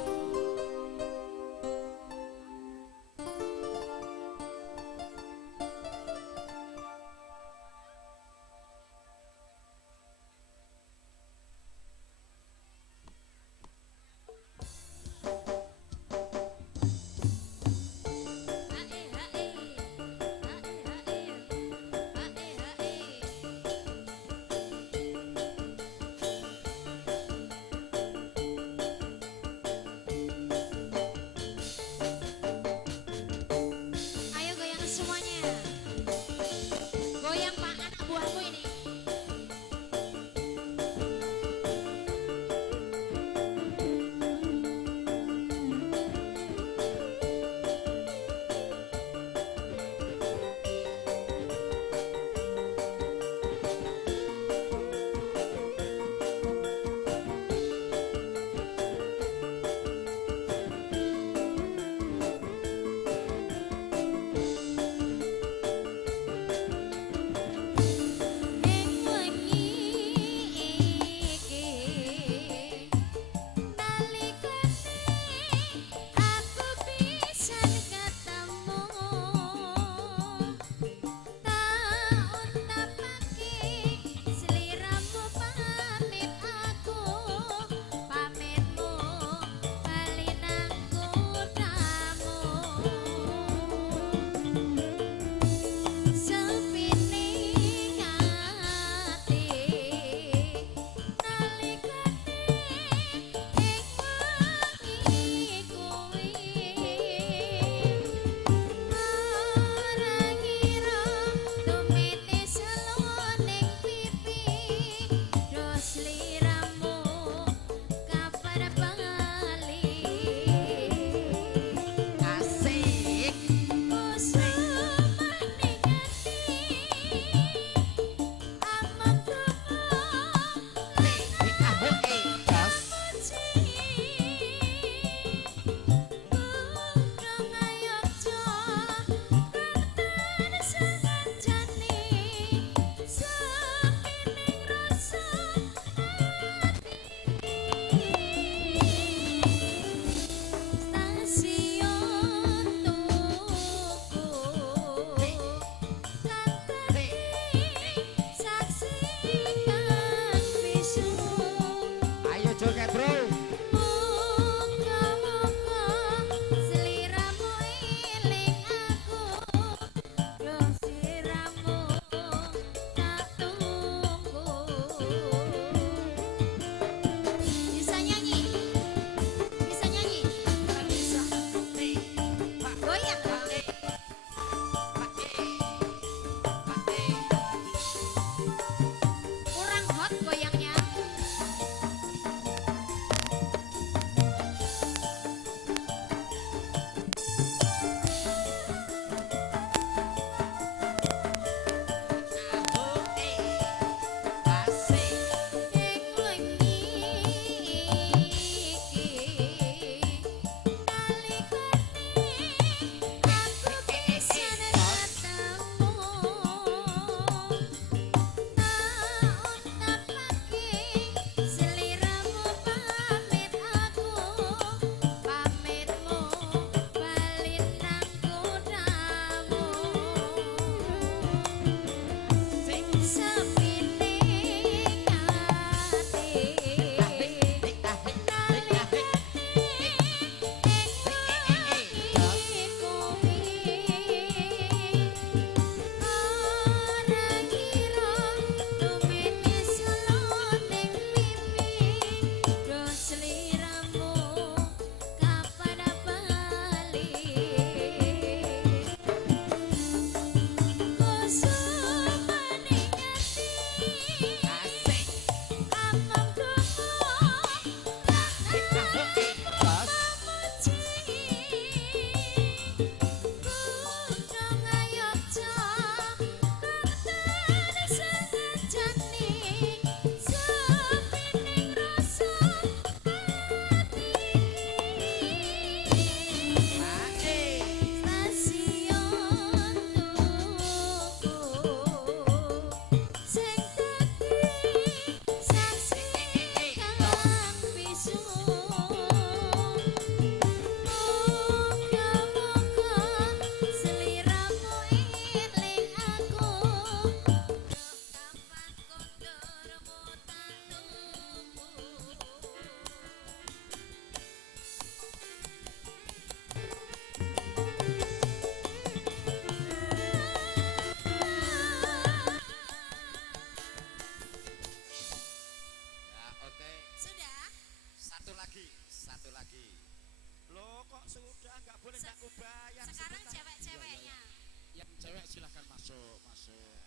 silahkan masuk, masuk.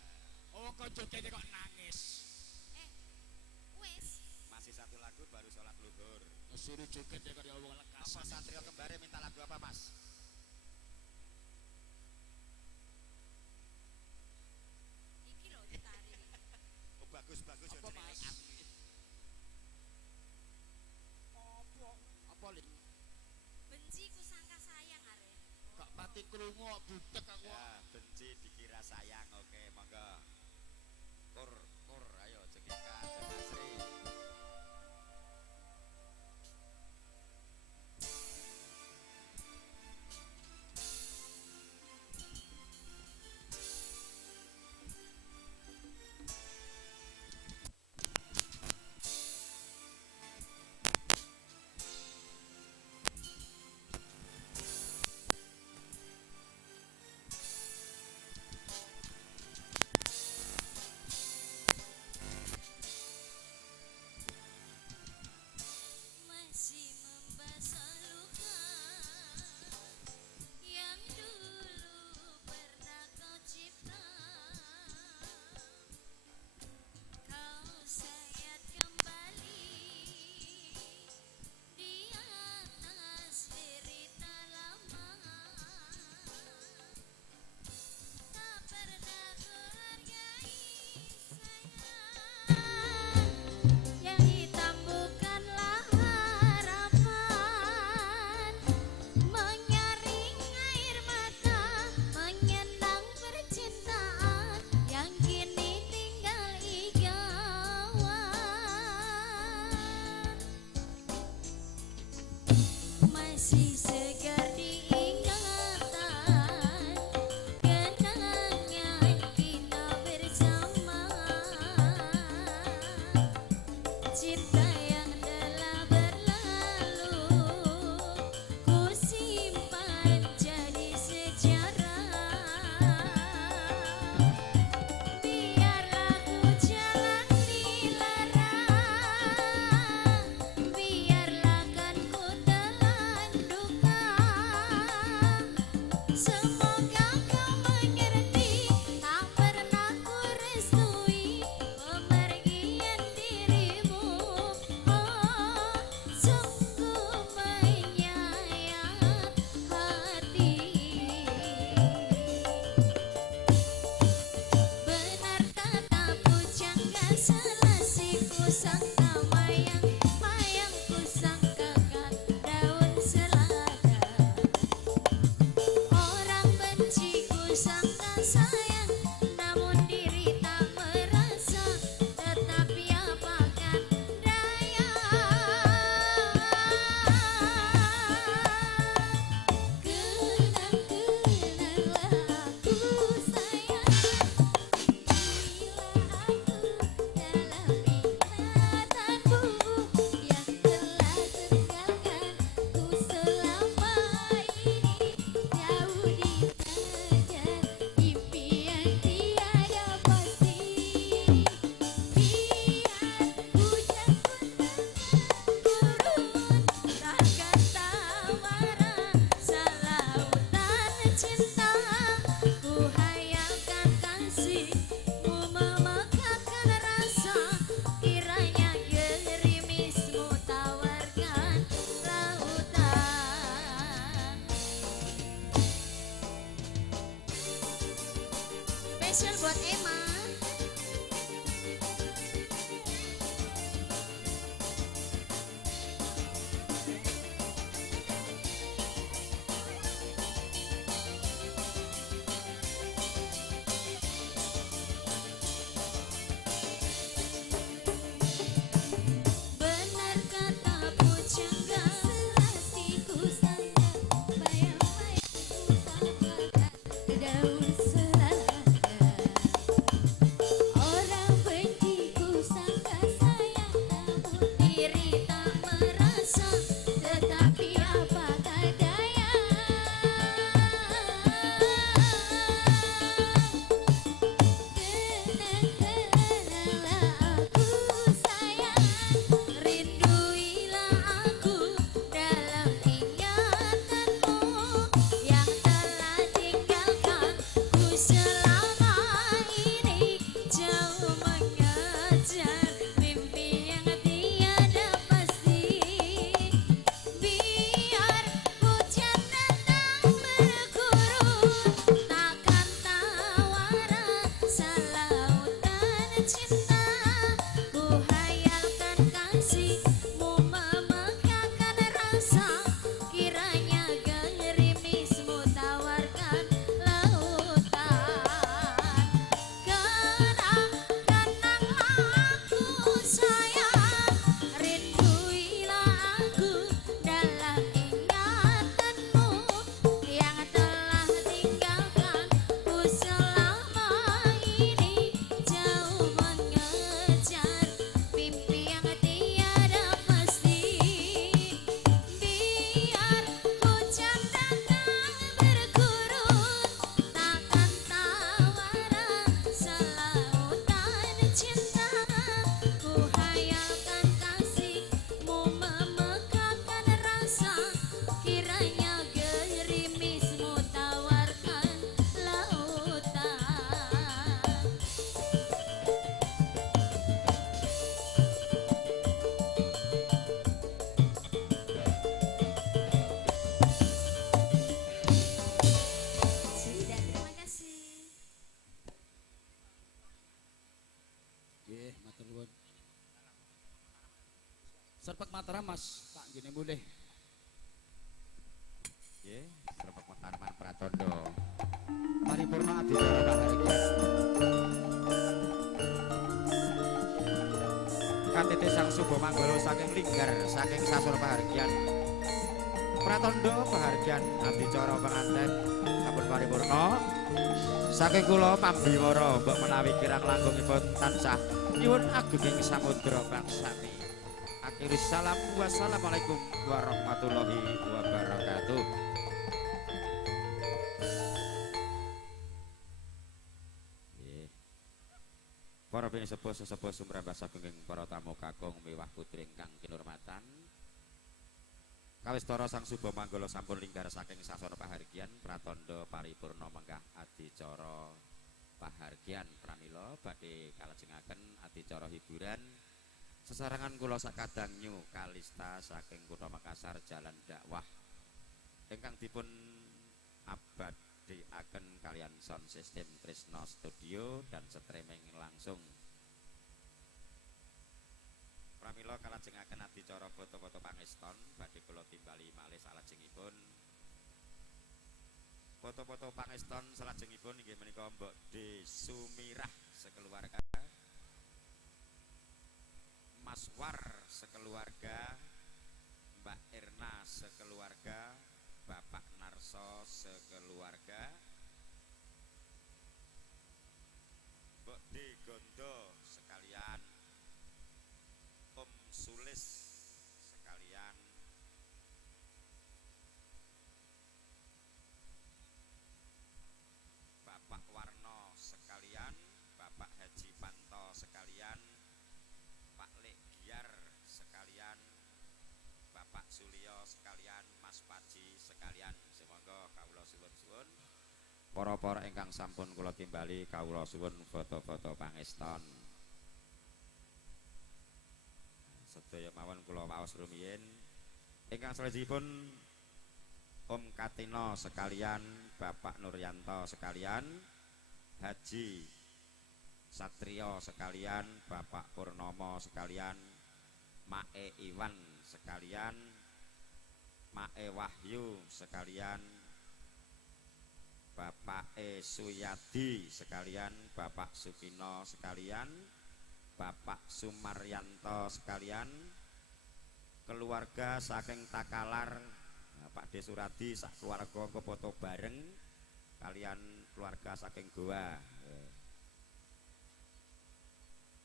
Oh, kok jogetnya kok nangis? Wes. Masih satu lagu baru sholat luhur. Suruh joget ya kaya wong lekas. Apa Satrio Kembare minta lagu apa, Mas? Iki lho ditari. Oh, bagus-bagus Apa, Mas? Apa lin? Benci ku sangka sayang are. Kak pati krungu kok budek aku. Ya, benci dikira sayang. Oke, monggo. Kur, ayo Jengika, Jeng Asri. Masih membasah luka yang dulu pernah kau cipta. Kau sayat kembali di atas derita lama. Tak pernah ku hargai sayang, yang hitam bukanlah harapan, menyaring air mata, menyenang percintaan yang kini tinggal igauan. Masih segar diingatan kenangan kita bersama. Cinta yang telah berlalu ku simpan jadi sejarah. Biarlah ku jalani larang, biarlah kan ku telan duka. Semoga kau mengerti, tak pernah ku restui pemergian dirimu. Oh, sungguh menyayat hati. Benar kata pujangga, selasiku sangka mayang, mayangku sangkakan daun selada. Orang benci ku sangka sayang, namun diri tak merasa. Tetapi apakan daya, kenang-kenanglah aku sayang. Bila aku dalam ingatanmu yang telah tinggalkan ku selama ini, jauh di tegar impian tiada pasti. Biar hujan pun turun, takkan tawaran selautan cinta. Ku hayalkan kasihmu memekatkan rasa, kiranya gerimismu tawarkan lautan. Special buat Emma. Benar kata pujangga, selasiku sangka bayang-bayangku sangkakan daun selada. Nggih, matur nuwun. Serpek Mataram Mas, tak gini boleh. Nggih, Serpek Arman Pratondo. Paripurna adicara pahargyan. KTT Sang Subo Manggolo saking Linggar saking Sasur pahargyan. Pratondo pahargyan adicara penganten sampun paripurna. Saking kula pambiwara mbok menawi kirang langgungipun tansah nyuwun agunging samudra bangsami. Akhirus salam wassalamualaikum warahmatullahi wabarakatuh. Para pinisepuh sesepuh sumrambah sagunging para tamu kakung miwah putri ingkang kinurmatan. Kawistara Sang Subo Manggolo sampun linggar saking sasana pahargyan pratandha paripurna menggah adicara pahargyan pramila badhe kalajengaken adicara hiburan sesarengan kula sakadang nyu kalista saking Kutha Makassar Jalan Dakwah ingkang dipun abadiaken kalian sound system Trisno Studio dan streaming langsung. Pramila kalajengaken adicara foto-foto pangeston badhe kula timbali malih salajengipun. Foto-foto pangeston salajengipun inggih menika Mbok D Sumirah sekeluarga, Mas War sekeluarga, Mbak Erna sekeluarga, Bapak Narso sekeluarga, Mbok D Gondo sekalian, Om Sulis sekalian, Bapak Warno sekalian, Bapak Haji Panto sekalian, Pak Legiar sekalian, Bapak Sulio sekalian, Mas Paji sekalian. Semoga kawula suwun-suwun para-para ingkang sampun kula timbali kawula suwun foto-foto pangeston. Sedaya mawon kula waos rumiyin ingkang salajengipun Om Katino sekalian, Bapak Nuryanto sekalian, Haji Satrio sekalian, Bapak Purnomo sekalian, Mae Iwan sekalian, Mae Wahyu sekalian, Bapak E Suyadi sekalian, Bapak Sukino sekalian, Bapak Sumaryanto sekalian, keluarga saking Takalar, Pak De Suradi sak keluarga foto bareng kalian keluarga saking Goa.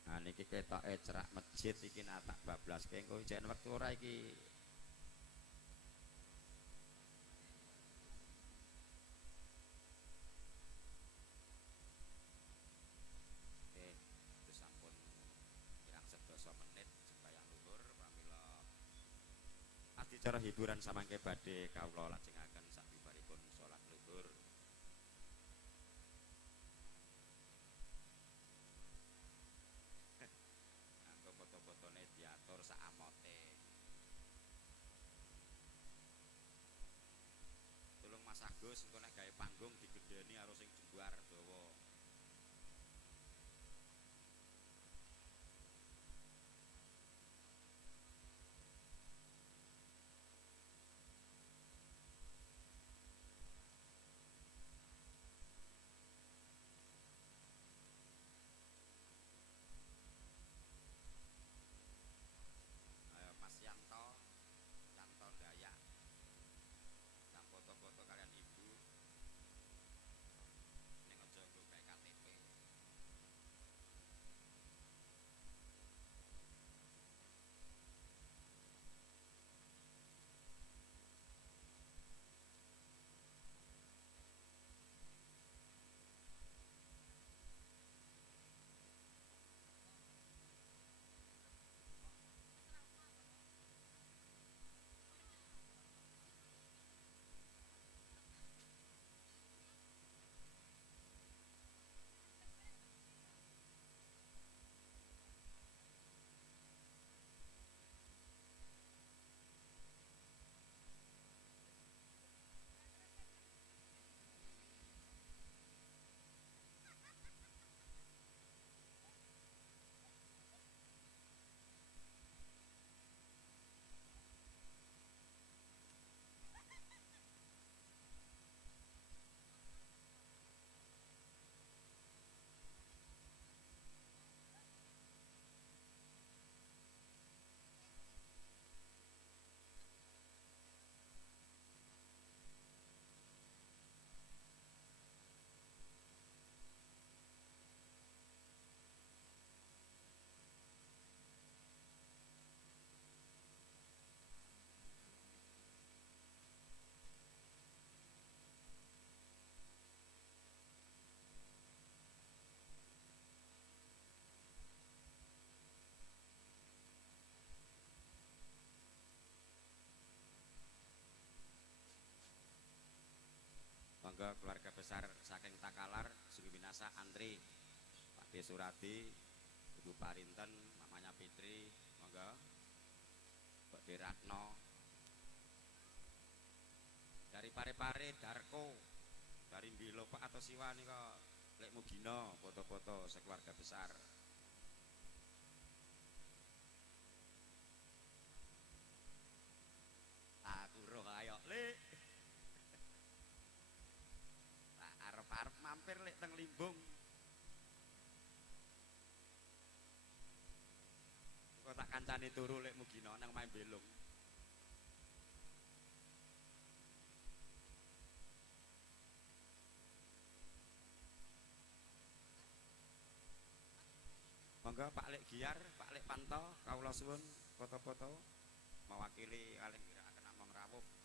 Nah niki ketoke cerak masjid iki nak tak bablaske engko jen wektu ora iki. Adicara hiburan samangke badhe kawula lajengaken sabibaripun salat luhur. Anggo foto-fotone diatur sak amote. Tulung Mas Agus engko nek gawe panggung digedheni karo sing jembar dawa. monggo keluarga besar saking Takalar Sri Winasa Andri Pakde Suradi Ibu Parinten mamanya Fitri monggo Pakde Ratno dari Parepare Darko dari Mbilo Pak atau Siwa nih kok Lek Mugino foto-foto sekeluarga besar aku roh ayo Lek tak arep-arep mampir Lek teng Limbung kok tak kancani turu Lek Mugino nang main belung monggo Pak Lek Giar, Pak Lek Panto, kawula suwun foto-foto mewakili kalih gerakan Among Rawuh